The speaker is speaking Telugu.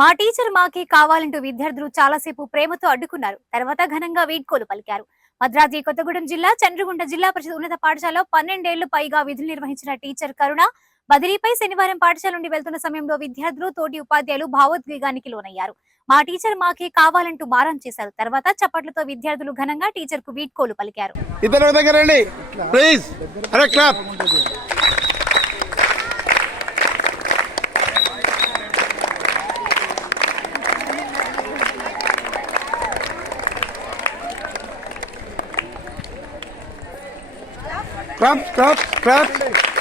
మా టీచర్ మాకే కావాలంటూ విద్యార్థులు చాలాసేపు ప్రేమతో అడ్డుకున్నారు. తర్వాత ఘనంగా వీడ్కోలు పలికారు. భద్రాద్రి కొత్తగూడెం జిల్లా చంద్రగుంట జిల్లా పరిషత్ ఉన్నత పాఠశాల పన్నెండేళ్ళు పైగా విధులు నిర్వహించిన టీచర్ కరుణ బదిలీపై శనివారం పాఠశాల నుండి వెళ్తున్న సమయంలో విద్యార్థులు తోటి ఉపాధ్యాయులు భావోద్వేగానికి లోనయ్యారు. మా టీచర్ మాకే కావాలంటూ మారం చేశారు. తర్వాత చప్పట్లతో విద్యార్థులు ఘనంగా టీచర్కు వీడ్కోలు పలికారు. Clap, clap, clap.